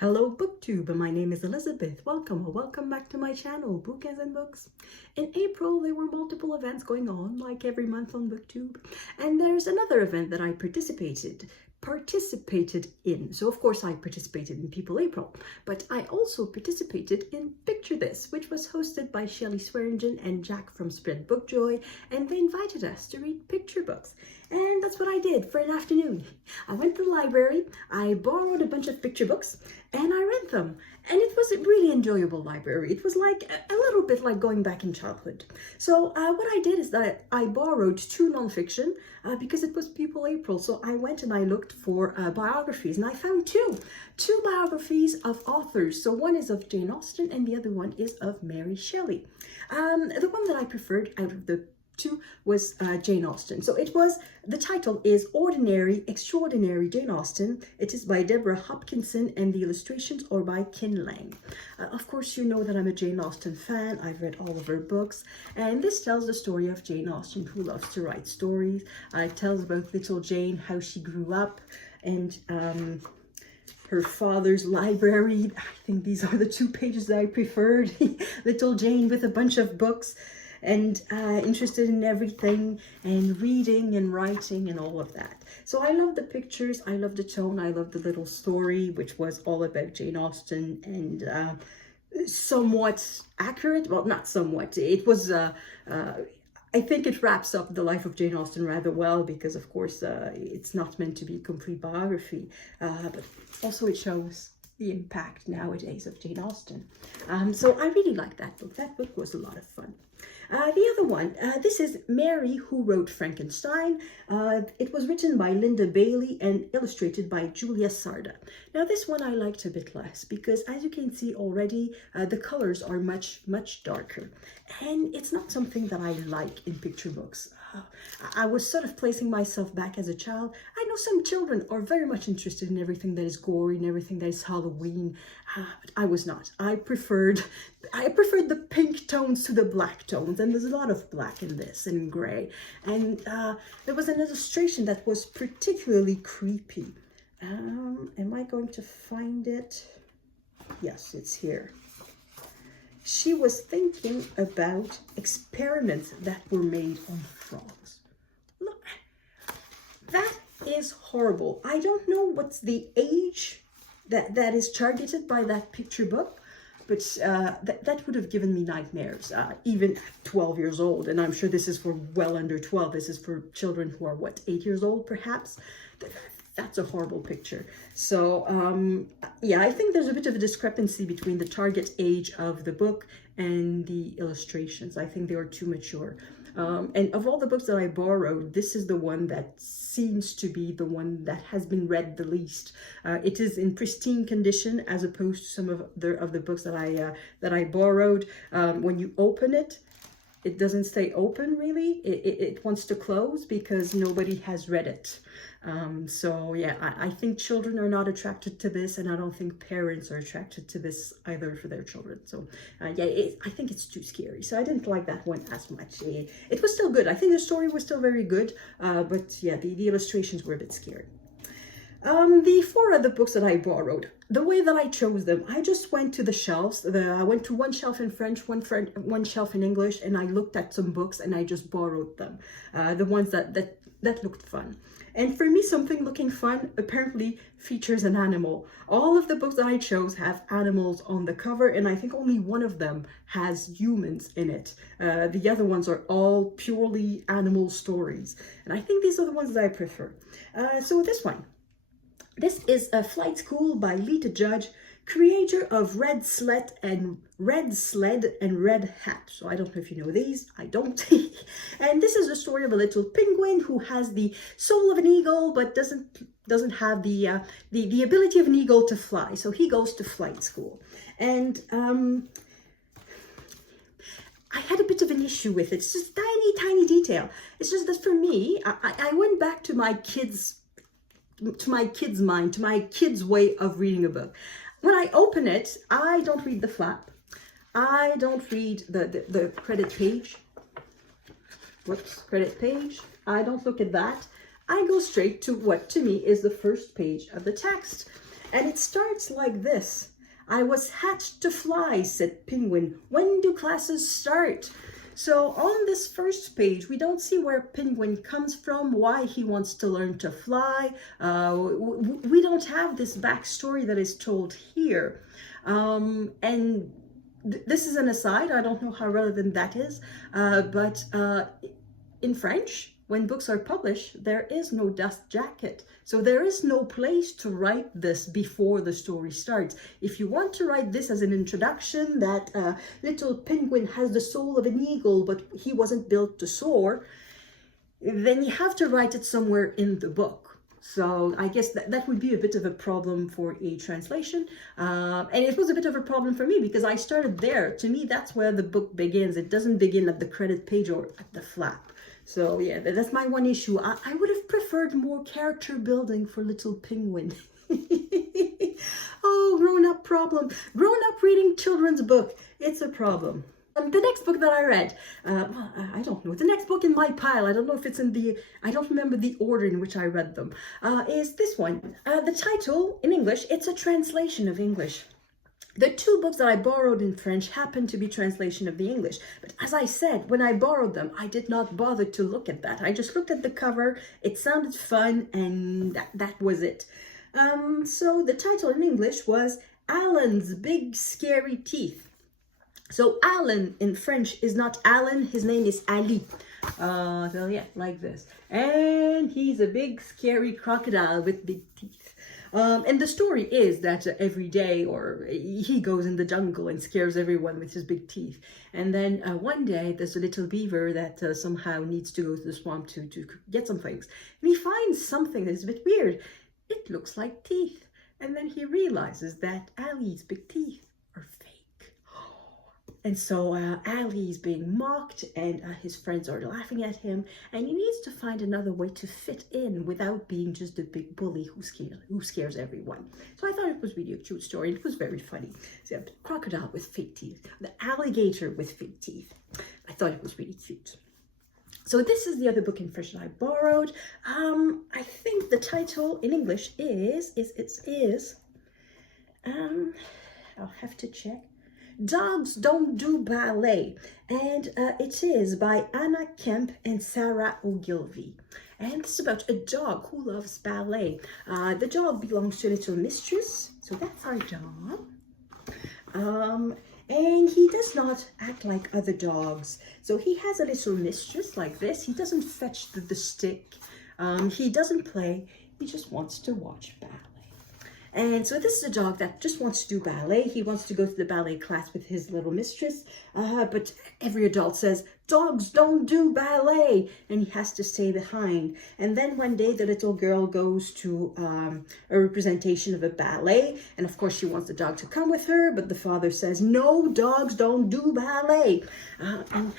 Hello BookTube, my name is Elizabeth. Welcome back to my channel, Bookends and Books. In April, there were multiple events going on, like every month on BookTube. And there's another event that I participated in. So of course I participated in People April, but I also participated in Picture This, which was hosted by Shelly Swearingen and Jack from Spread Book Joy, and they invited us to read picture books. And that's what I did for an afternoon. I went to the library, I borrowed a bunch of picture books, and I read them. And it was a really enjoyable library. It was like a little bit like going back in childhood. So what I did is that I borrowed two nonfiction because it was People April. So I went and I looked for biographies, and I found two biographies of authors. So one is of Jane Austen and the other one is of Mary Shelley. The one that I preferred out of the two was Jane Austen. So the title is Ordinary, Extraordinary Jane Austen. It is by Deborah Hopkinson and the illustrations are by Leng. Of course, you know that I'm a Jane Austen fan. I've read all of her books, and this tells the story of Jane Austen, who loves to write stories. It tells about little Jane, how she grew up, and her father's library. I think these are the 2 pages that I preferred. Little Jane with a bunch of books, and interested in everything, and reading and writing and all of that. So I love the pictures, I love the tone, I love the little story, which was all about Jane Austen, and somewhat accurate. Well, not somewhat. It was, I think it wraps up the life of Jane Austen rather well, because of course it's not meant to be a complete biography, but also it shows the impact nowadays of Jane Austen. So I really liked that book. That book was a lot of fun. The other one, this is Mary Who Wrote Frankenstein. It was written by Linda Bailey and illustrated by Julia Sarda. Now this one I liked a bit less because, as you can see already, the colors are much darker. And it's not something that I like in picture books. I was sort of placing myself back as a child. I know some children are very much interested in everything that is gory and everything that is Halloween, but I was not. I preferred the pink tones to the black tones, and there's a lot of black in this and gray. And there was an illustration that was particularly creepy. Am I going to find it? Yes, it's here. She was thinking about experiments that were made on frogs. Look, that is horrible. I don't know what's the age that is targeted by that picture book, but that would have given me nightmares, even at 12 years old. And I'm sure this is for well under 12. This is for children who are, what, 8 years old, perhaps? That's a horrible picture. So yeah, I think there's a bit of a discrepancy between the target age of the book and the illustrations. I think they are too mature. And of all the books that I borrowed, this is the one that seems to be the one that has been read the least. It is in pristine condition as opposed to some of the books that I borrowed. When you open it, it doesn't stay open really. It wants to close because nobody has read it. So yeah, I think children are not attracted to this, and I don't think parents are attracted to this either for their children. So yeah, I think it's too scary. So I didn't like that one as much. It was still good. I think the story was still very good, but yeah, the illustrations were a bit scary. The 4 other books that I borrowed, the way that I chose them, I just went to the shelves. I went to one shelf in French, one shelf in English, and I looked at some books and I just borrowed them. The ones that looked fun. And for me, something looking fun apparently features an animal. All of the books that I chose have animals on the cover, and I think only one of them has humans in it. The other ones are all purely animal stories. And I think these are the ones that I prefer. So this one. This is A Flight School by Lita Judge, creator of Red Sled and Red Hat. So I don't know if you know these. I don't. And this is the story of a little penguin who has the soul of an eagle, but doesn't have the ability of an eagle to fly. So he goes to flight school. And I had a bit of an issue with it. It's just tiny detail. It's just that for me, I went back to my kids' mind, to my kids' way of reading a book. When I open it, I don't read the flap. I don't read the credit page. Whoops, credit page. I don't look at that. I go straight to what to me is the first page of the text. And it starts like this. I was hatched to fly, said Penguin. When do classes start? So on this first page, we don't see where Penguin comes from, why he wants to learn to fly. We don't have this backstory that is told here. And this is an aside. I don't know how relevant that is, but in French, when books are published, there is no dust jacket. So there is no place to write this before the story starts. If you want to write this as an introduction, that little penguin has the soul of an eagle, but he wasn't built to soar, then you have to write it somewhere in the book. So I guess that would be a bit of a problem for a translation. And it was a bit of a problem for me because I started there. To me, that's where the book begins. It doesn't begin at the credit page or at the flap. So yeah, that's my one issue. I would have preferred more character building for little penguin. Oh, grown-up problem. Grown-up reading children's book. It's a problem. The next book that I read, I don't know, the next book in my pile, I don't know if it's in the, I don't remember the order in which I read them, is this one. The title in English, it's a translation of English. The two books that I borrowed in French happen to be translation of the English. But as I said, when I borrowed them, I did not bother to look at that. I just looked at the cover, it sounded fun, and that was it. So the title in English was Alan's Big Scary Teeth. So Alan in French is not Alan, his name is Ali. So yeah, like this. And he's a big scary crocodile with big teeth. And the story is that every day he goes in the jungle and scares everyone with his big teeth. And then one day there's a little beaver that somehow needs to go to the swamp to get some things. And he finds something that's a bit weird. It looks like teeth. And then he realizes that Ali's big teeth are fake. And so Ali is being mocked and his friends are laughing at him, and he needs to find another way to fit in without being just a big bully who scares everyone. So I thought it was really a cute story. It was very funny. So the crocodile with fake teeth, the alligator with fake teeth. I thought it was really cute. So this is the other book in French that I borrowed. I think the title in English is I'll have to check. Dogs Don't Do Ballet, and it is by Anna Kemp and Sara Ogilvie. And it's about a dog who loves ballet. The dog belongs to a little mistress, so that's our dog. And he does not act like other dogs. So he has a little mistress like this. He doesn't fetch the stick. He doesn't play. He just wants to watch ballet. And so this is a dog that just wants to do ballet. He wants to go to the ballet class with his little mistress. But every adult says, dogs don't do ballet. And he has to stay behind. And then one day the little girl goes to a representation of a ballet. And of course she wants the dog to come with her. But the father says, no, dogs don't do ballet. And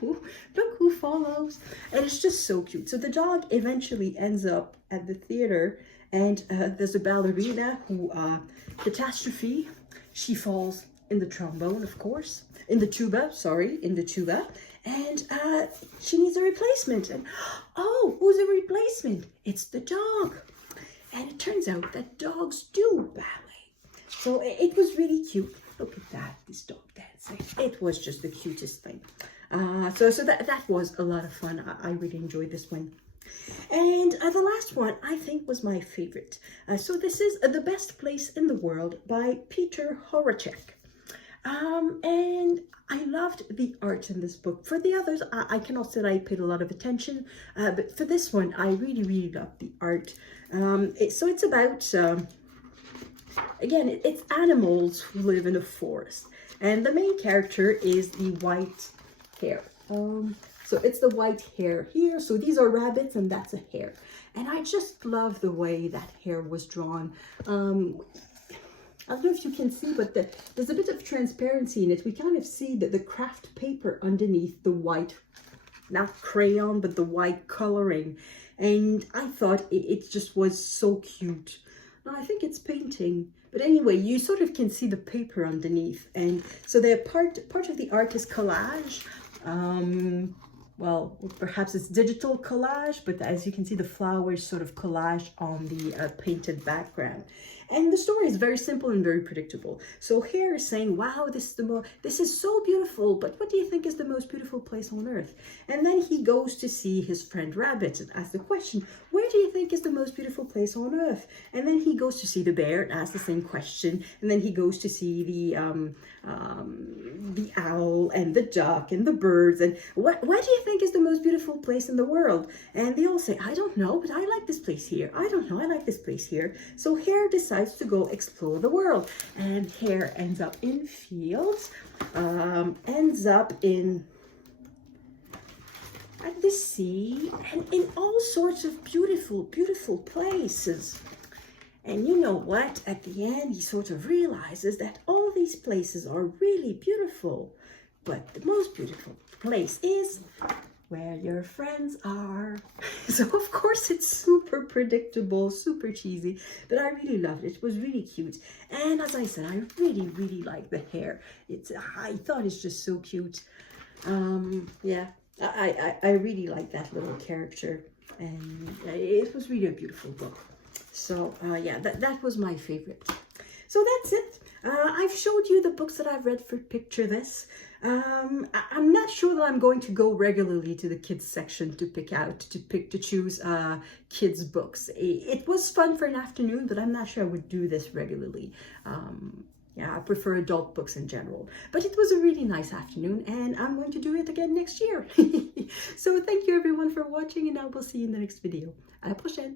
look who follows. And it's just so cute. So the dog eventually ends up at the theater. And there's a ballerina who, catastrophe, she falls in the trombone, of course, in the tuba, and she needs a replacement. And oh, who's a replacement? It's the dog. And it turns out that dogs do ballet. So it was really cute. Look at that, this dog dancing. It was just the cutest thing. So that was a lot of fun. I really enjoyed this one. And the last one I think was my favorite. So this is The Best Place in the World by Petr Horacek. And I loved the art in this book. For the others, I cannot say that I paid a lot of attention, but for this one, I really, really loved the art. So it's about, again, it's animals who live in a forest. And the main character is the white hare. So it's the white hare here. So these are rabbits and that's a hare. And I just love the way that hare was drawn. I don't know if you can see, but there's a bit of transparency in it. We kind of see that the craft paper underneath the white, not crayon, but the white coloring. And I thought it just was so cute. I think it's painting. But anyway, you sort of can see the paper underneath. And so they're part of the art is collage. Well, perhaps it's digital collage, but as you can see, the flowers sort of collage on the painted background. And the story is very simple and very predictable. So Hare is saying, wow, this is so beautiful, but what do you think is the most beautiful place on earth? And then he goes to see his friend Rabbit and asks the question, where do you think is the most beautiful place on earth? And then he goes to see the bear and asks the same question. And then he goes to see the owl and the duck and the birds. And where do you think is the most beautiful place in the world? And they all say, I don't know, but I like this place here. I don't know, I like this place here. So Hare decides to go explore the world. And Hare ends up in fields, ends up at the sea, and in all sorts of beautiful, beautiful places. And you know what? At the end, he sort of realizes that all these places are really beautiful. But the most beautiful place is where your friends are. So of course it's super predictable, super cheesy, but I really loved it. It was really cute. And as I said, I really, really like the hair. I thought it's just so cute. Yeah, I really like that little character. And it was really a beautiful book. So yeah, that was my favorite. So that's it. I've showed you the books that I've read for Picture This. I'm not sure that I'm going to go regularly to the kids section to choose kids books. It was fun for an afternoon, but I'm not sure I would do this regularly. Yeah, I prefer adult books in general. But it was a really nice afternoon, and I'm going to do it again next year. So thank you everyone for watching, and I will see you in the next video. À la prochaine!